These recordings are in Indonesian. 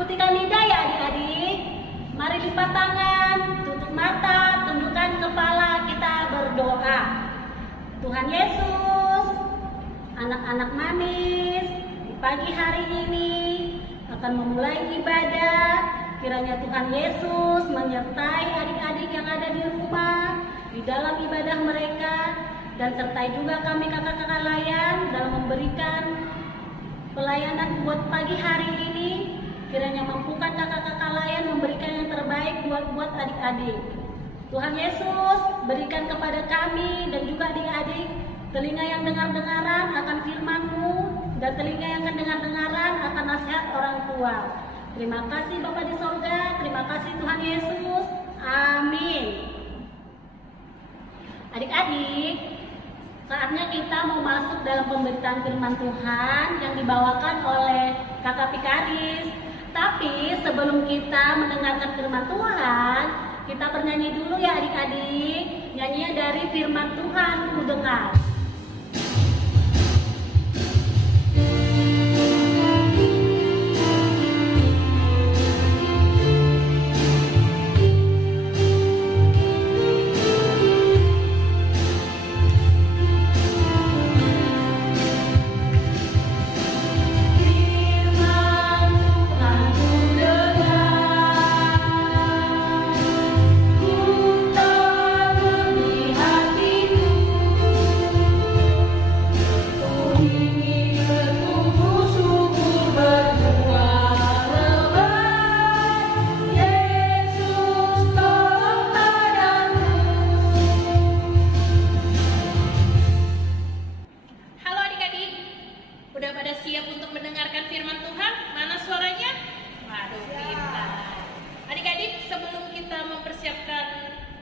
Ikuti kami ya adik-adik. Mari lipat tangan, tutup mata, tundukkan kepala, kita berdoa. Tuhan Yesus, anak-anak manis, di pagi hari ini akan memulai ibadah. Kiranya Tuhan Yesus menyertai adik-adik yang ada di rumah, di dalam ibadah mereka, dan sertai juga kami kakak-kakak layan dalam memberikan pelayanan buat pagi hari ini. Kiranya mampukan kakak-kakak layan memberikan yang terbaik buat adik-adik. Tuhan Yesus, berikan kepada kami dan juga adik-adik telinga yang dengar-dengaran akan firman-Mu dan telinga yang akan dengar-dengaran akan nasihat orang tua. Terima kasih Bapa di sorga, terima kasih Tuhan Yesus. Amin. Adik-adik, saatnya kita mau masuk dalam pemberitaan firman Tuhan yang dibawakan oleh Kakak Pikaris. Tapi sebelum kita mendengarkan firman Tuhan, kita bernyanyi dulu ya adik-adik. Nyanyinya dari firman Tuhan ku dengar.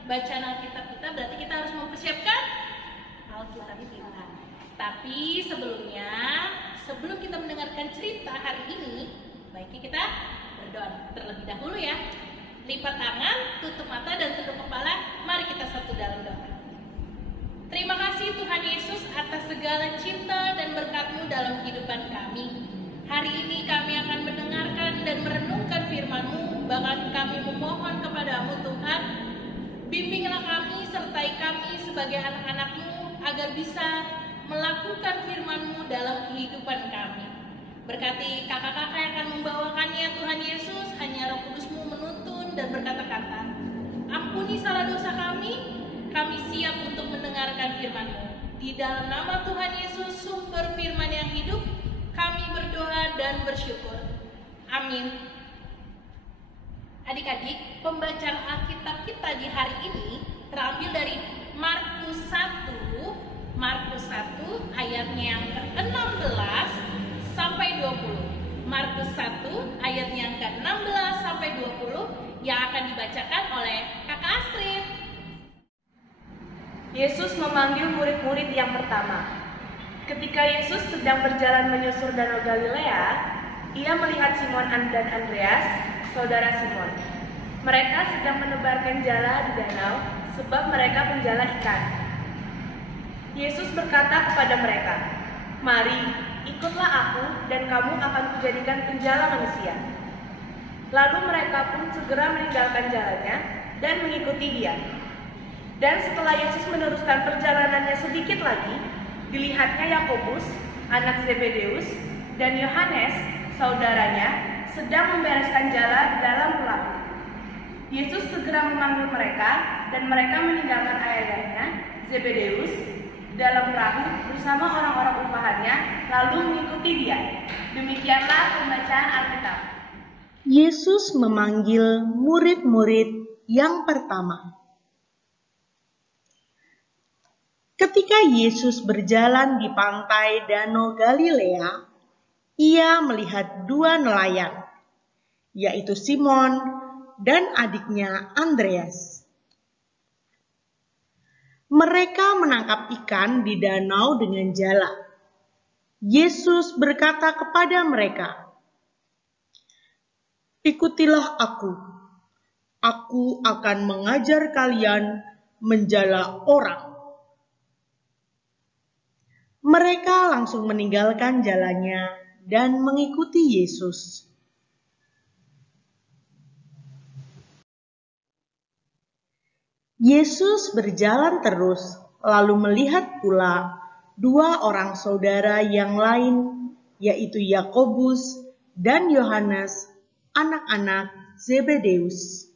Bacaan Alkitab kita, berarti kita harus mempersiapkan Alkitab kita. Tapi sebelum kita mendengarkan cerita hari ini, baiknya kita berdoa terlebih dahulu ya. Lipat tangan, tutup mata dan tunduk kepala. Mari kita satu dalam doa. Terima kasih Tuhan Yesus atas segala cinta dan berkat-Mu dalam kehidupan kami. Hari ini kami akan mendengarkan dan merenungkan firman-Mu. Bahkan kami memohon kepada-Mu Tuhan, bimbinglah kami, sertai kami sebagai anak-anak-Mu agar bisa melakukan firman-Mu dalam kehidupan kami. Berkati kakak-kakak yang akan membawakannya Tuhan Yesus, hanya Roh Kudus-Mu menuntun dan berkata-kata. Ampuni salah dosa kami siap untuk mendengarkan firman-Mu. Di dalam nama Tuhan Yesus, sumber firman yang hidup, kami berdoa dan bersyukur. Amin. Adik-adik, pembacaan Alkitab kita di hari ini terambil dari Markus 1 ayatnya yang ke-16 sampai 20. Markus 1 ayat yang ke-16 sampai 20 yang akan dibacakan oleh Kakak Astrid. Yesus memanggil murid-murid yang pertama. Ketika Yesus sedang berjalan menyusur Danau Galilea, Ia melihat Simon dan Andreas, saudara Simon. Mereka sedang menebarkan jala di danau sebab mereka penjala ikan. Yesus berkata kepada mereka, "Mari, ikutlah aku dan kamu akan kujadikan penjala manusia." Lalu mereka pun segera meninggalkan jalannya dan mengikuti Dia. Dan setelah Yesus meneruskan perjalanannya sedikit lagi, dilihatnya Yakobus, anak Zebedeus, dan Yohanes, saudaranya, sedang membereskan jala di dalam perahu. Yesus segera memanggil mereka dan mereka meninggalkan ayahnya, Zebedeus, dalam perahu bersama orang-orang upahannya, lalu mengikuti Dia. Demikianlah pembacaan Alkitab. Yesus memanggil murid-murid yang pertama. Ketika Yesus berjalan di pantai Danau Galilea, Ia melihat dua nelayan, yaitu Simon dan adiknya Andreas. Mereka menangkap ikan di danau dengan jala. Yesus berkata kepada mereka, "Ikutilah aku. Aku akan mengajar kalian menjala orang." Mereka langsung meninggalkan jalannya dan mengikuti Yesus. Yesus berjalan terus, lalu melihat pula dua orang saudara yang lain, yaitu Yakobus dan Yohanes, anak-anak Zebedeus.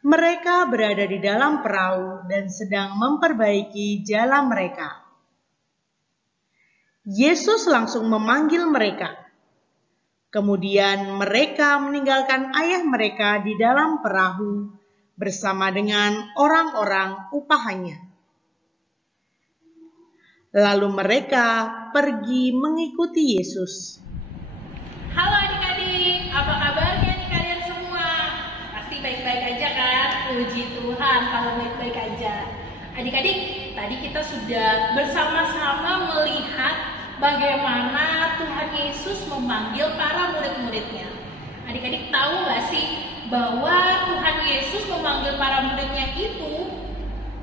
Mereka berada di dalam perahu dan sedang memperbaiki jalan mereka. Yesus langsung memanggil mereka. Kemudian mereka meninggalkan ayah mereka di dalam perahu bersama dengan orang-orang upahannya. Lalu mereka pergi mengikuti Yesus. Halo adik-adik, apa kabarnya nih kalian semua? Pasti baik-baik aja kan? Puji Tuhan kalau baik-baik aja. Adik-adik, tadi kita sudah bersama-sama melihat bagaimana Tuhan Yesus memanggil para murid-muridnya. Adik-adik tahu gak sih bahwa Tuhan Yesus memanggil para muridnya itu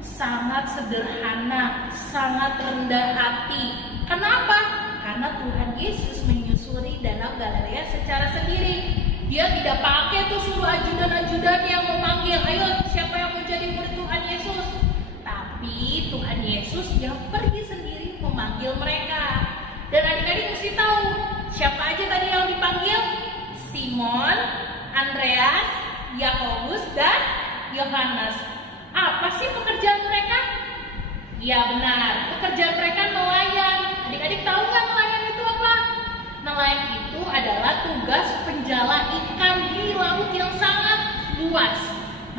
sangat sederhana, sangat rendah hati. Kenapa? Karena Tuhan Yesus menyusuri Danau Galilea secara sendiri. Dia tidak pakai tuh suruh ajudan-ajudan yang memanggil, ayo siapa yang mau jadi murid Tuhan Yesus. Tapi Tuhan Yesus yang pergi sendiri memanggil mereka. Dan adik-adik mesti tahu siapa aja tadi yang dipanggil? Simon, Andreas, Yakobus, dan Yohanes. Apa sih pekerjaan mereka? Ya benar, pekerjaan mereka nelayan. Adik-adik tahu nggak nelayan itu apa? Nelayan itu adalah tugas penjala ikan di laut yang sangat luas.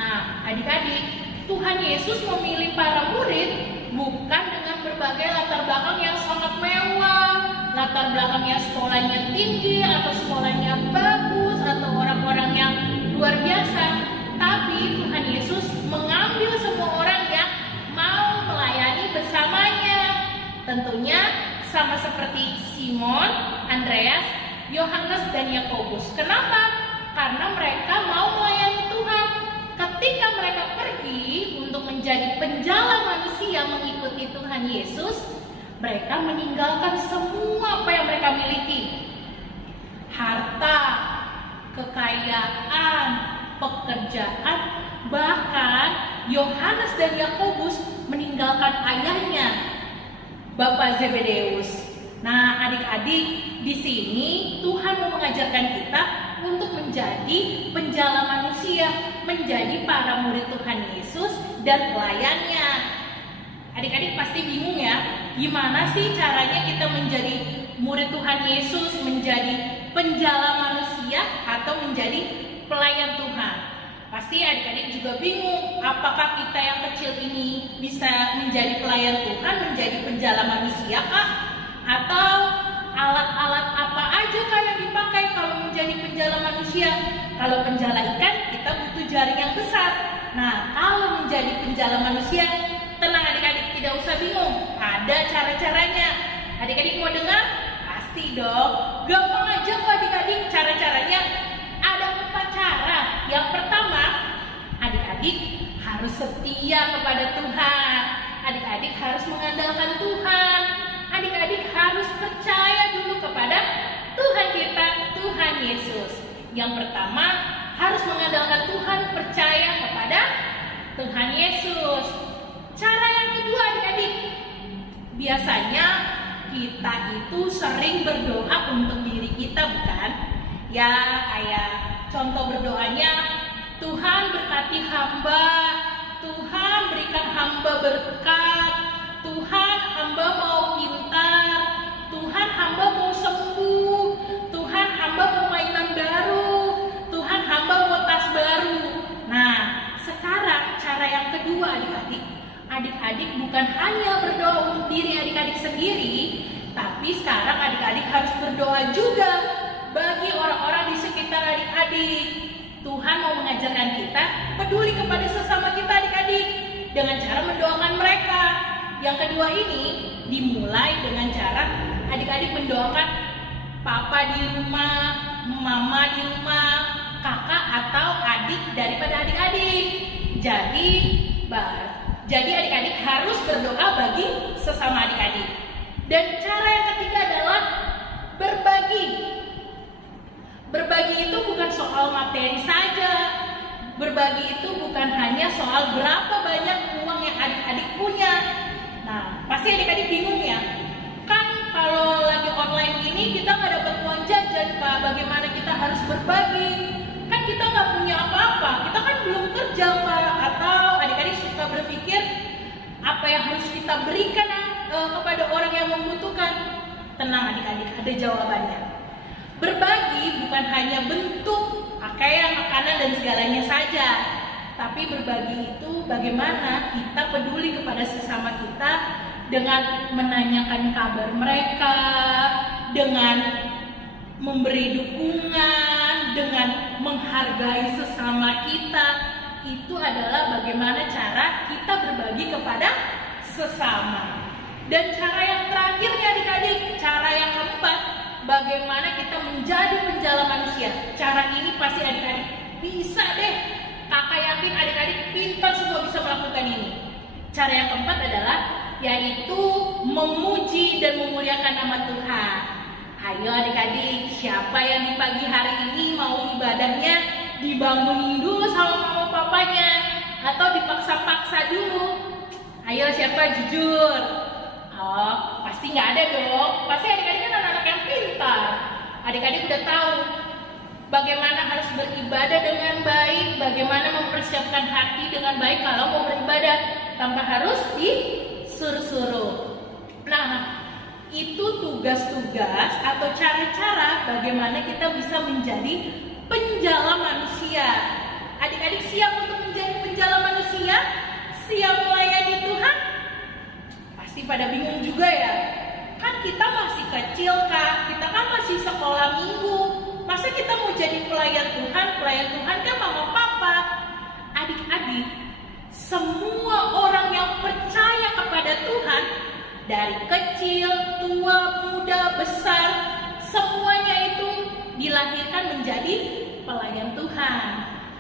Nah, adik-adik, Tuhan Yesus memilih para murid bukan dengan berbagai latar belakang yang sangat mewah, latar belakangnya sekolahnya tinggi atau sekolahnya bagus atau orang-orang yang luar biasa. Tapi Tuhan Yesus mengambil semua orang yang mau melayani bersamanya. Tentunya sama seperti Simon, Andreas, Yohanes, dan Yakobus. Kenapa? Karena mereka mau melayani Tuhan. Ketika mereka pergi untuk menjadi penjala manusia mengikuti Tuhan Yesus, mereka meninggalkan semua apa yang mereka miliki. Harta, kekayaan, pekerjaan, bahkan Yohanes dan Yakobus meninggalkan ayahnya, Bapak Zebedeus. Nah, adik-adik, di sini Tuhan mau mengajarkan kita untuk menjadi penjala manusia, menjadi para murid Tuhan Yesus dan pelayannya. Adik-adik pasti bingung ya, gimana sih caranya kita menjadi murid Tuhan Yesus, menjadi penjala manusia atau menjadi pelayan Tuhan. Pasti adik-adik juga bingung, apakah kita yang kecil ini bisa menjadi pelayan Tuhan, menjadi penjala manusia kah? Atau alat-alat apa aja kah yang dipakai kalau menjadi penjala manusia? Kalau penjala ikan, kita butuh jaring yang besar. Nah, kalau menjadi penjala manusia, tenang adik-adik, tidak usah bingung, ada cara-caranya. Adik-adik mau dengar? Pasti dong, gampang aja kok adik-adik cara-caranya. Ada 4 cara. Yang pertama, adik-adik harus setia kepada Tuhan. Adik-adik harus mengandalkan Tuhan. Adik-adik harus percaya dulu kepada Tuhan kita, Tuhan Yesus. Yang pertama, harus mengandalkan Tuhan, percaya kepada Tuhan Yesus. Cara yang kedua adik-adik, biasanya kita itu sering berdoa untuk diri kita, bukan? Ya, kayak contoh berdoanya, Tuhan berkati hamba, Tuhan berikan hamba berkat, Tuhan hamba mau pintar, Tuhan hamba mau sembuh, Tuhan hamba mau mainan baru, Tuhan hamba mau tas baru. Nah, sekarang cara yang kedua adik-adik, adik-adik bukan hanya berdoa untuk diri adik-adik sendiri, tapi sekarang adik-adik harus berdoa juga bagi orang-orang di sekitar adik-adik. Tuhan mau mengajarkan kita peduli kepada sesama kita adik-adik dengan cara mendoakan mereka. Yang kedua ini dimulai dengan cara adik-adik mendoakan papa di rumah, mama di rumah, kakak atau adik daripada adik-adik. Jadi adik-adik harus berdoa bagi sesama adik-adik. Dan cara yang ketiga adalah berbagi. Berbagi itu bukan soal materi saja. berbagi itu bukan hanya soal berapa banyak uang yang adik-adik punya. Nah, pasti adik-adik bingung ya. Kan kalau lagi online ini kita nggak dapat uang jajan, Kak. Bagaimana kita harus berbagi? Kan kita nggak punya apa-apa. Kita kan belum kerja, Kak. Atau adik-adik suka berpikir apa yang harus kita berikan kepada orang yang membutuhkan? Tenang adik-adik, ada jawabannya. Berbagi bukan hanya bentuk pakaian, makanan dan segalanya saja, tapi berbagi itu bagaimana kita peduli kepada sesama kita dengan menanyakan kabar mereka, dengan memberi dukungan, dengan menghargai sesama kita. Itu adalah bagaimana cara kita berbagi kepada sesama. Dan cara yang terakhirnya adik-adik, cara yang keempat, bagaimana kita menjadi penjala manusia. Cara ini pasti adik-adik bisa deh. Kakak yakin adik-adik pintar semua bisa melakukan ini. Cara yang keempat adalah yaitu memuji dan memuliakan nama Tuhan. Ayo adik-adik, siapa yang di pagi hari ini mau ibadahnya dibangunin dulu sama mama papanya atau dipaksa-paksa dulu? Ayo siapa jujur? Oh, pasti nggak ada dong. Pasti adik-adik kan anak-anak yang pintar. Adik-adik udah tahu bagaimana harus beribadah dengan baik, bagaimana mempersiapkan hati dengan baik kalau mau beribadah tanpa harus disuruh-suruh. Nah, itu tugas-tugas atau cara-cara bagaimana kita bisa menjadi penjala manusia. Adik-adik siap untuk menjadi penjala manusia? Siap melayani Tuhan? Pasti pada bingung juga ya. Kan kita masih kecil, Kak. Kita kan masih sekolah minggu. Masa kita mau jadi pelayan Tuhan? Pelayan Tuhan kan mama papa. Adik-adik, semua orang yang percaya kepada Tuhan, dari kecil, tua, muda, besar, semuanya itu dilahirkan menjadi pelayan Tuhan.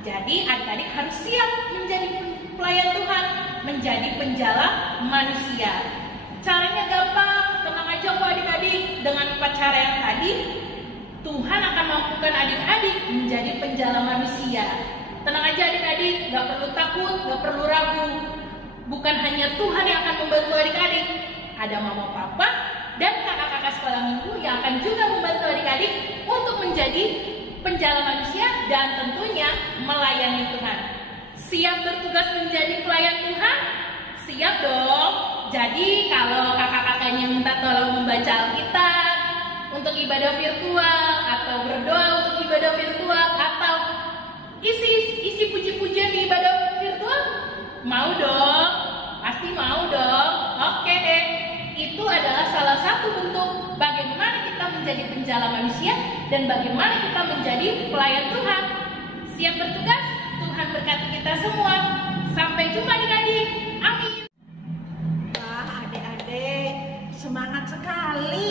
Jadi adik-adik harus siap menjadi pelayan Tuhan, menjadi penjala manusia. Caranya gampang, tenang aja kok adik-adik. Dengan 4 cara yang tadi, Tuhan akan mampukan adik-adik menjadi penjala manusia. Tenang aja adik-adik, gak perlu takut, gak perlu ragu. Bukan hanya Tuhan yang akan membantu adik-adik, ada mama papa dan kakak-kakak sekolah minggu yang akan juga membantu adik-adik untuk menjadi penjala manusia dan tentunya melayani Tuhan. Siap bertugas menjadi pelayan Tuhan? Siap dong. Jadi kalau kakak-kakaknya minta tolong membaca Alkitab untuk ibadah virtual atau berdoa untuk ibadah virtual atau isi puji-pujian di ibadah virtual, mau dong? Pasti mau dong. Oke deh. Itu adalah salah satu bentuk bagaimana kita menjadi penjala manusia dan bagaimana kita menjadi pelayan Tuhan. Siap bertugas? Tuhan berkati kita semua. Sampai jumpa adik-adik. Amin. Wah, adik-adik, semangat sekali.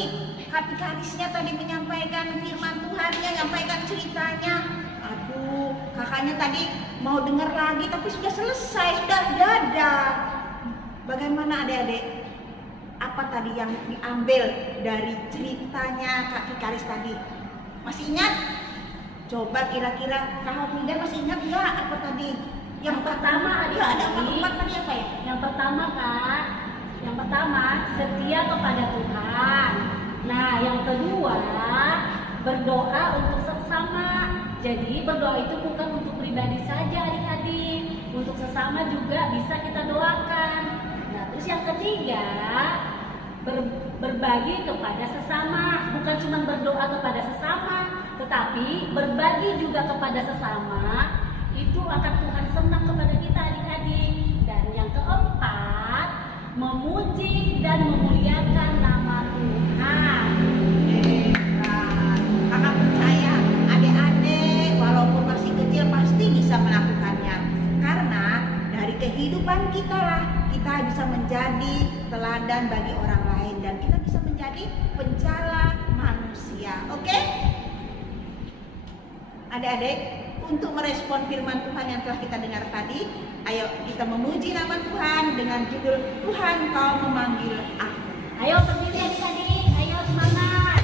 Kapitarisnya tadi menyampaikan firman Tuhannya, menyampaikan ceritanya. Aduh, kakaknya tadi mau dengar lagi tapi sudah selesai, sudah dadah. Bagaimana adik-adik? Apa tadi yang diambil dari ceritanya Kak Vikaris tadi? Masih ingat? Coba kira-kira Kak Hafida masih ingat nggak apa tadi? Yang pertama ada empat tadi apa ya? Yang pertama Kak, yang pertama setia kepada Tuhan. Nah, yang kedua berdoa untuk sesama. Jadi berdoa itu bukan untuk pribadi saja adik-adik, untuk sesama juga bisa kita doakan. Nah, terus yang ketiga berbagi kepada sesama, bukan cuma berdoa kepada sesama, tetapi berbagi juga kepada sesama. Itu akan Tuhan senang kepada kita adik-adik. Dan yang keempat, memuji dan memuliakan nama Tuhan. Kakak percaya adik-adik walaupun masih kecil pasti bisa melakukannya. Karena dari kehidupan kita lah kita bisa menjadi teladan bagi orang lain dan kita bisa menjadi penjala manusia. Oke? Adik-adik, untuk merespon firman Tuhan yang telah kita dengar tadi, ayo kita memuji nama Tuhan dengan judul Tuhan Kau Memanggil Aku. Ayo berdiri adik-adik, ayo semangat.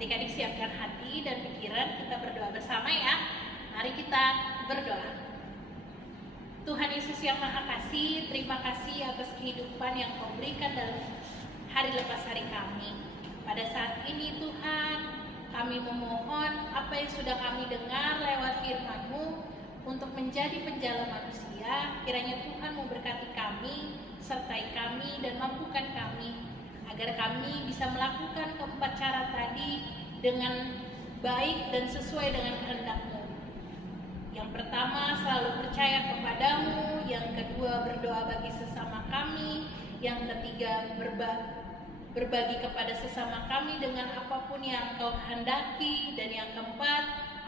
Adik-adik siapkan hati dan pikiran, kita berdoa bersama ya. Mari kita berdoa. Tuhan Yesus yang Maha Kasih, terima kasih atas kehidupan yang Kau berikan dalam hari lepas hari kami. Pada saat ini Tuhan, kami memohon apa yang sudah kami dengar lewat firman-Mu untuk menjadi penjala manusia. Kiranya Tuhan memberkati kami, sertai kami dan mampukan kami agar kami bisa melakukan keempat cara tadi dengan baik dan sesuai dengan kehendak-Mu. Yang pertama, selalu percaya kepadamu. Yang kedua, berdoa bagi sesama kami. Yang ketiga, berbagi kepada sesama kami dengan apapun yang Kau kehendaki. Dan yang keempat,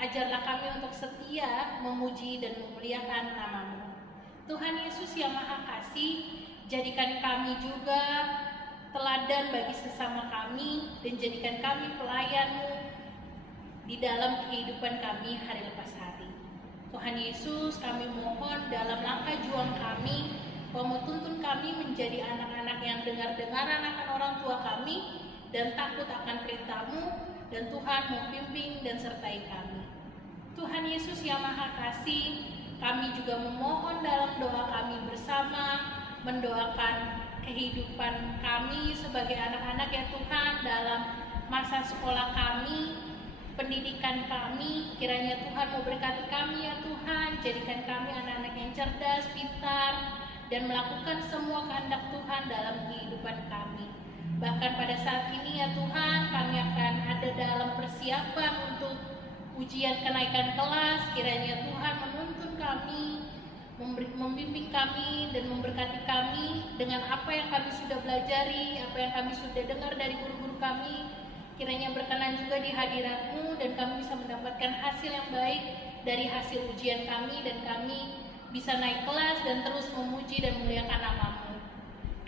ajarlah kami untuk setia memuji dan memuliakan nama-Mu. Tuhan Yesus yang Maha Kasih, jadikan kami juga teladan bagi sesama kami dan jadikan kami pelayan-Mu di dalam kehidupan kami hari lepas hari. Tuhan Yesus, kami mohon dalam langkah juang kami, Kau tuntun kami menjadi anak-anak yang dengar-dengaran akan orang tua kami dan takut akan perintah-Mu, dan Tuhan membimbing dan sertai kami. Tuhan Yesus yang Maha Kasih, kami juga memohon dalam doa kami bersama, mendoakan kehidupan kami sebagai anak-anak ya Tuhan, dalam masa sekolah kami, pendidikan kami. Kiranya Tuhan memberkati kami ya Tuhan, jadikan kami anak-anak yang cerdas, pintar, dan melakukan semua kehendak Tuhan dalam kehidupan kami. Bahkan pada saat ini ya Tuhan, kami akan ada dalam persiapan untuk ujian kenaikan kelas. Kiranya Tuhan menuntun kami, membimbing kami dan memberkati kami dengan apa yang kami sudah pelajari, apa yang kami sudah dengar dari guru-guru kami. Kiranya berkenan juga di hadirat-Mu dan kami bisa mendapatkan hasil yang baik dari hasil ujian kami, dan kami bisa naik kelas dan terus memuji dan memuliakan nama-Mu.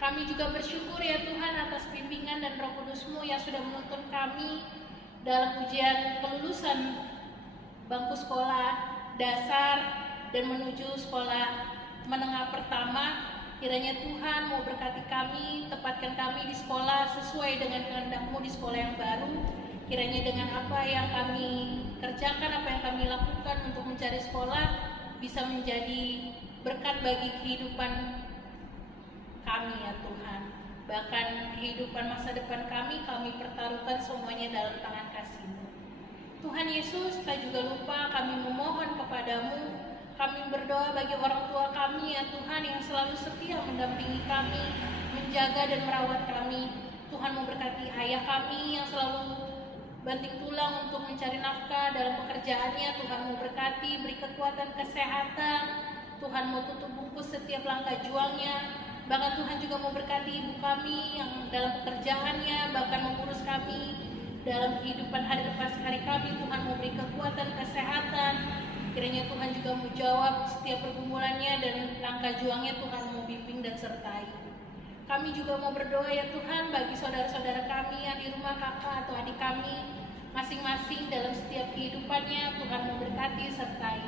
Kami juga bersyukur ya Tuhan atas bimbingan dan Roh Kudus-Mu yang sudah menuntun kami dalam ujian kelulusan bangku sekolah dasar dan menuju sekolah menengah pertama. Kiranya Tuhan mau berkati kami, tempatkan kami di sekolah sesuai dengan kehendak-Mu di sekolah yang baru. Kiranya dengan apa yang kami kerjakan, apa yang kami lakukan untuk mencari sekolah, bisa menjadi berkat bagi kehidupan kami ya Tuhan. Bahkan kehidupan masa depan kami pertaruhkan semuanya dalam tangan kasih-Mu. Tuhan Yesus, tak juga lupa kami memohon kepadamu. Kami berdoa bagi orang tua kami ya Tuhan, yang selalu setia mendampingi kami, menjaga dan merawat kami. Tuhan memberkati ayah kami yang selalu banting tulang untuk mencari nafkah dalam pekerjaannya. Tuhan memberkati, beri kekuatan kesehatan. Tuhan mau tutup bungkus setiap langkah juangnya. Bahkan Tuhan juga memberkati ibu kami yang dalam pekerjaannya, bahkan mengurus kami dalam kehidupan hari lepas hari kami. Tuhan memberi kekuatan kesehatan. Kiranya Tuhan juga menjawab setiap pergumulannya dan langkah juangnya. Tuhan mau bimbing dan sertai. Kami juga mau berdoa ya Tuhan bagi saudara-saudara kami yang di rumah, kakak atau adik kami masing-masing dalam setiap kehidupannya. Tuhan memberkati sertai.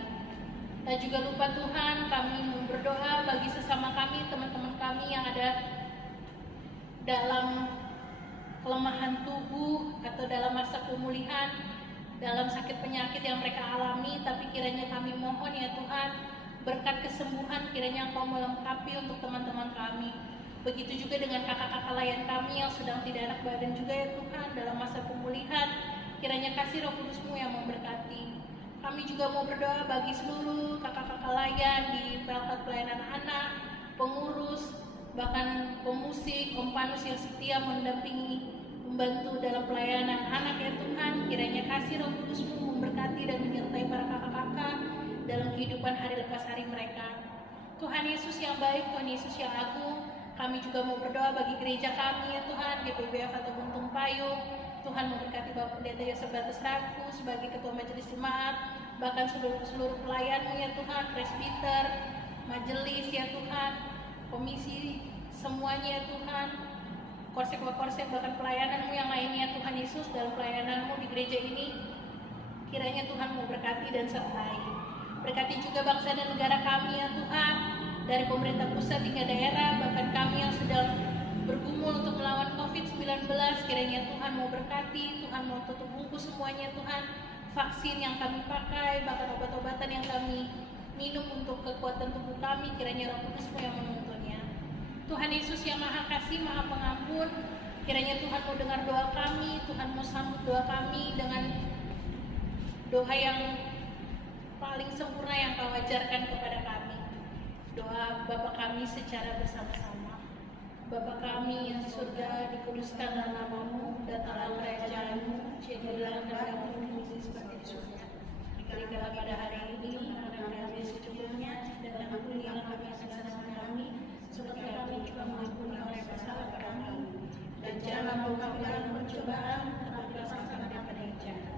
Tak juga lupa Tuhan, kami mau berdoa bagi sesama kami, teman-teman kami yang ada dalam kelemahan tubuh atau dalam masa pemulihan, dalam sakit penyakit yang mereka alami. Tapi kiranya kami mohon ya Tuhan, berkat kesembuhan kiranya Engkau melengkapi untuk teman-teman kami. Begitu juga dengan kakak-kakak layan kami yang sedang tidak enak badan juga ya Tuhan, dalam masa pemulihan. Kiranya kasih Roh Kudus-Mu yang memberkati. Kami juga mau berdoa bagi seluruh kakak-kakak layan di pelkat pelayanan anak, pengurus, bahkan pemusik, kompanus yang setia mendampingi, membantu dalam pelayanan anak ya Tuhan. Kiranya kasih Roh Kudus-Mu memberkati dan menyertai para kakak-kakak dalam kehidupan hari lepas hari mereka. Tuhan Yesus yang baik, Tuhan Yesus yang agung, kami juga mau berdoa bagi gereja kami ya Tuhan, GPBF atau Buntung Payung. Tuhan memberkati Bapak Pendeta Yosef Batas Raku sebagai Ketua Majelis Jemaat, bahkan seluruh pelayan-Mu ya Tuhan, presbiter, majelis ya Tuhan, komisi, semuanya ya Tuhan, korsek-korsek bahkan pelayanan-Mu yang lainnya Tuhan Yesus, dalam pelayanan-Mu di gereja ini. Kiranya Tuhan memberkati dan sertai. Berkati juga bangsa dan negara kami ya Tuhan, dari pemerintah pusat hingga daerah, bahkan kami yang sedang bergumul untuk melawan COVID-19 COVID-19, kiranya Tuhan mau berkati, Tuhan mau tutup bungkus semuanya Tuhan. Vaksin yang kami pakai, bahkan obat-obatan yang kami minum untuk kekuatan tubuh kami, kiranya Roh Kudus-Mu yang menuntunnya. Tuhan Yesus yang Maha Kasih, Maha Pengampun, kiranya Tuhan mau dengar doa kami, Tuhan mau sambut doa kami dengan doa yang paling sempurna yang Kau ajarkan kepada kami. Doa Bapa kami secara bersama-sama. Bapa kami yang surga, dikuduskanlah nama-Mu, datanglah kerajaan-Mu, jadilah kehendak-Mu di bumi seperti di surga. Berikanlah pada hari ini makanan kami secukupnya, dan ampunilah kami kesalahan kami, seperti kami juga mengampuni orang yang bersalah kepada kami. Dan janganlah membawa kami dalam pencobaan, tetapi lepaskan kami daripada yang jahat.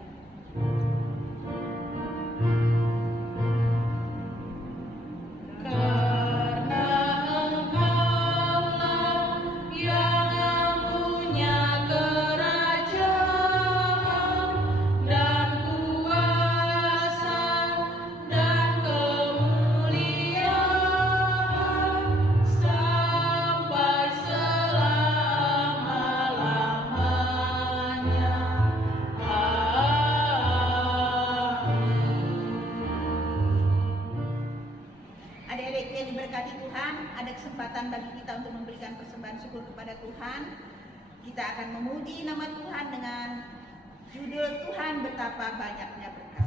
Adik-adik yang diberkati Tuhan, ada kesempatan bagi kita untuk memberikan persembahan syukur kepada Tuhan. Kita akan memuji nama Tuhan dengan judul Tuhan betapa banyaknya berkat.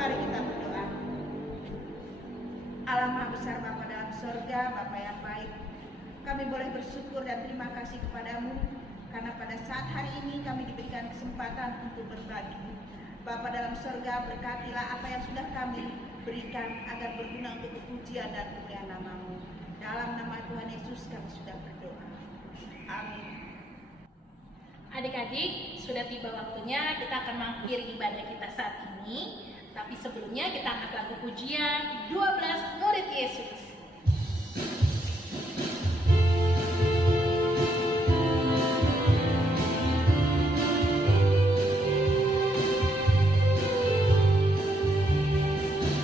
Mari kita berdoa. Allah Maha Besar Bapa dalam surga, Bapa yang baik, kami boleh bersyukur dan terima kasih kepadamu karena pada saat hari ini kami diberikan kesempatan untuk berbagi. Bapa dalam surga, berkatilah apa yang sudah kami berikan agar berguna untuk kepujian dan kemuliaan nama-Mu. Dalam nama Tuhan Yesus kami sudah berdoa. Amin. Adik-adik, sudah tiba waktunya kita akan mengakhiri ibadah kita saat ini. Tapi sebelumnya kita angkat lagu pujian 12 Murid Yesus.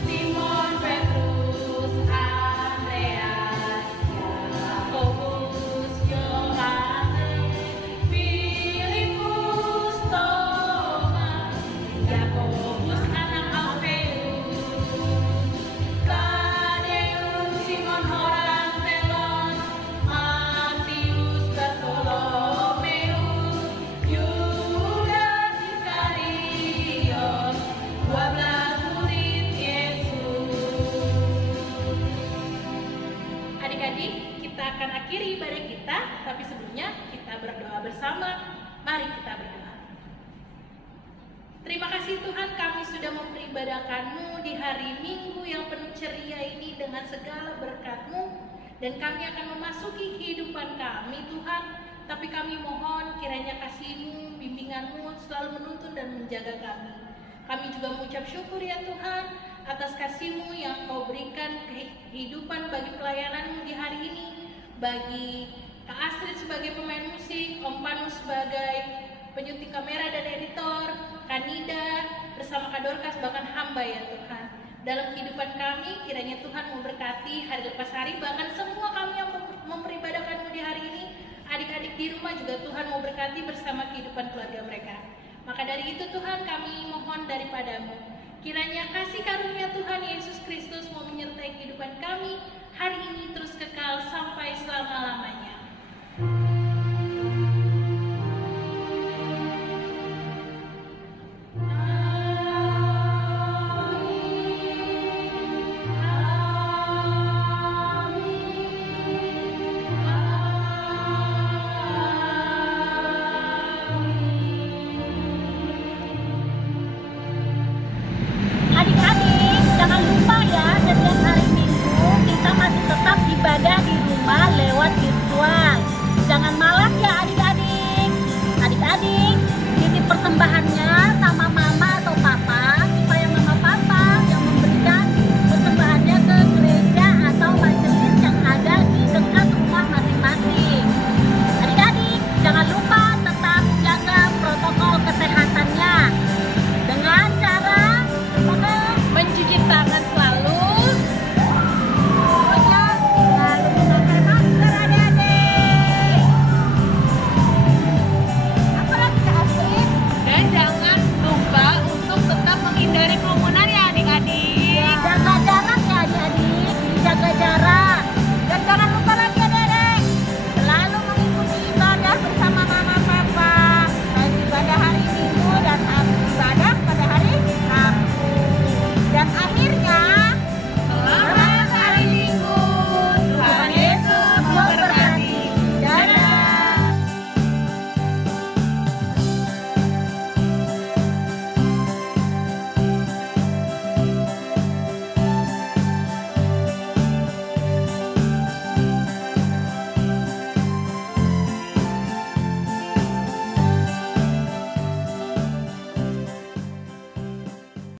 Simon Petrus, Andreas, Yakobus, Yohanes, Filipus, Thomas, Yakobus anak Alfeus, Tadeus, Simon orang Telon, Matius, Bartolomeus, Yudas Iskariot, 12 murid Yesus. Adik-adik, kita akan akhiri ibadah kita, tapi sebelumnya kita berdoa bersama. Mari kita berdoa. Terima kasih Tuhan, kami sudah memperibadahkan-Mu di hari Minggu yang penuh ceria ini dengan segala berkat-Mu, dan kami akan memasuki kehidupan kami Tuhan. Tapi kami mohon kiranya kasih-Mu, bimbingan-Mu selalu menuntun dan menjaga kami. Kami juga mengucap syukur ya Tuhan atas kasih-Mu yang Kau berikan kehidupan bagi pelayanan-Mu di hari ini, bagi Kak Astrid sebagai pemain musik, Om Panu sebagai penyuntik kamera dan editor, Kanida bersama Kak Dorcas, bahkan hamba ya Tuhan. Dalam kehidupan kami, kiranya Tuhan memberkati hari lepas hari, bahkan semua kami yang memperibadahkan-Mu di hari ini. Adik-adik di rumah juga Tuhan mau berkati bersama kehidupan keluarga mereka. Maka dari itu Tuhan kami mohon daripada-Mu, kiranya kasih karunia Tuhan Yesus Kristus mau menyertai kehidupan kami hari ini terus kekal sampai selama-lamanya.